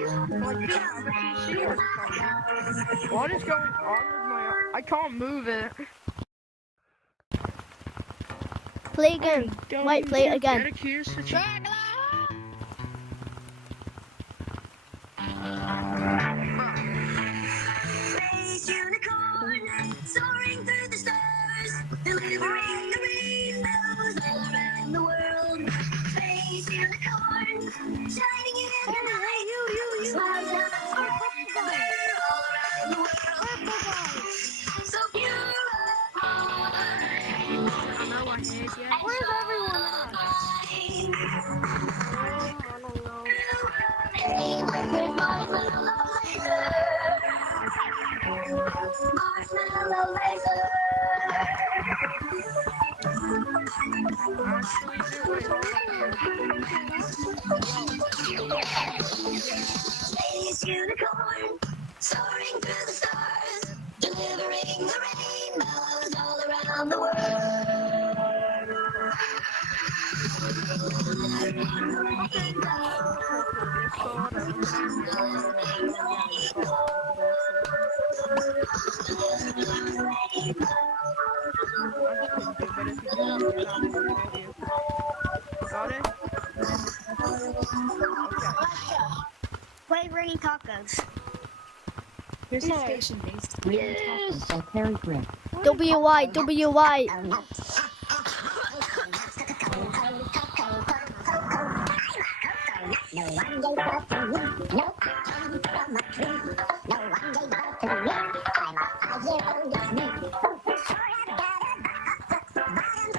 Like, yeah, but you see it or something. What is going on with my... I can't move it. Play again. Wait, play it again. Get accused to Space unicorn, soaring through the stars, delivering the rainbows all around the world. Space unicorn, shining in the night, smiles on all around the world. So pure of heart. Where's everyone at? Marshmallow laser. Actually, Space unicorn, soaring through the stars, delivering the rainbows all around the Got it? Play Raining Tacos. Here's a station based Raining Tacos by Perry Grip. WY. No one gave birth to me. No, I came from a tree. No one gave birth to me. I'm a 5-year-old, it's me. Sure, I've got a but I'm still alive.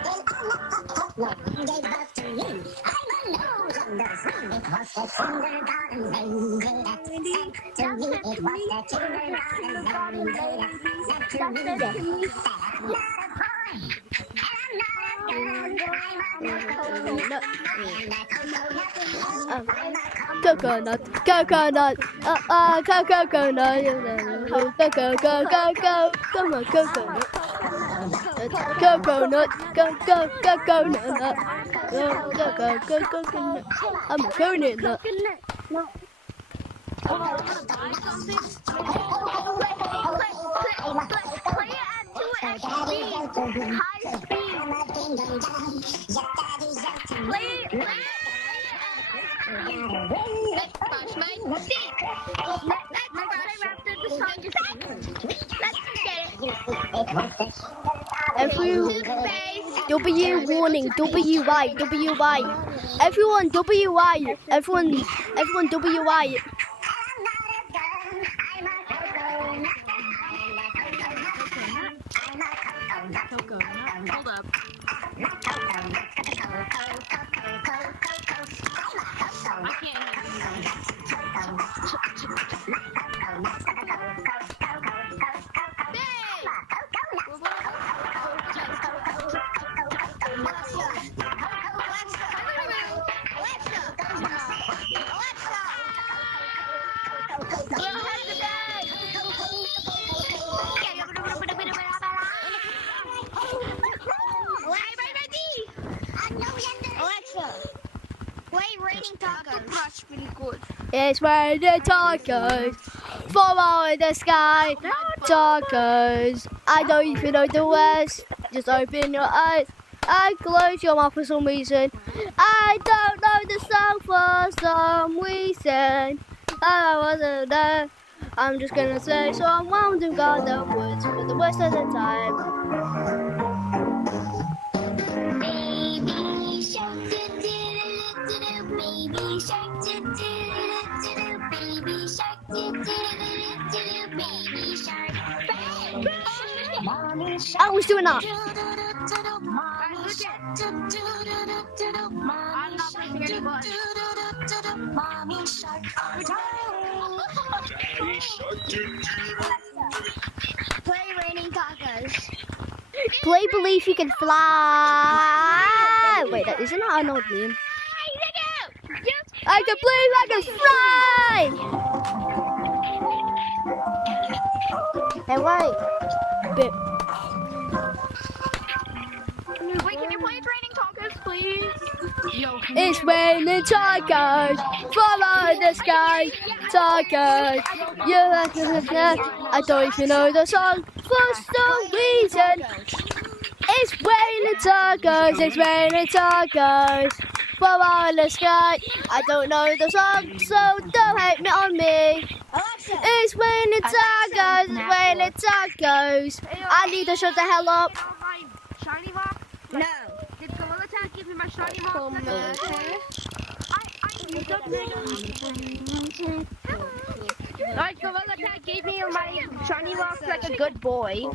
No one gave birth to me. I'm a nose on the swing. It was the kindergarten angel that said to me. It was the kindergarten angel that said to me that I'm not a boy. And I'm not a girl. I'm a Coconut. Coconut. Come on, coconut. Coconut. Coconut. I'm a coconut. W warning, WY. Everyone, WY. Everyone, WY. Hold up. I can't hear you. It's raining tacos, follow the sky, tacos. I don't even know the words, just open your eyes and close your mouth for some reason. I don't know the song for some reason. I wasn't there. I'm just gonna say someone who got the words for the rest of the time. Baby shark, do-do-do-do-do-do, baby shark, do-do-do-do-do-do, baby shark, do-do-do-do-do-do, baby shark. Mommy shark, I was doing that. do-do-do-do-do, mommy shark, do-do-do-do-do-do, mommy shark, do-do-do-do-do-do, mommy shark. Play Raining Tacos. Play Believe You Can Fly. Wait, that isn't that an old name? I can believe I can fly. Hey, wait. Bit. Wait, can you play Raining Tacos, please? Yo, It's raining tacos, follow the sky. tacos. I don't even know the song for some reason. It's raining tacos, it's raining tacos. From out in the sky. I don't know the song, so don't hate me on me. It's raining tacos, it's raining tacos. I need to shut the hell up. My shiny rock? No. Did Gorilla Tag give me my shiny rock? Like Gorilla Tag gave me my shiny rock like a good boy.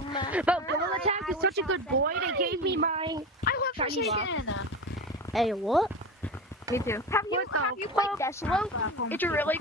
But Gorilla Tag is such a good boy, they gave me my shiny rock. Hey, what? Me too. Have you played Deathloop? It's a really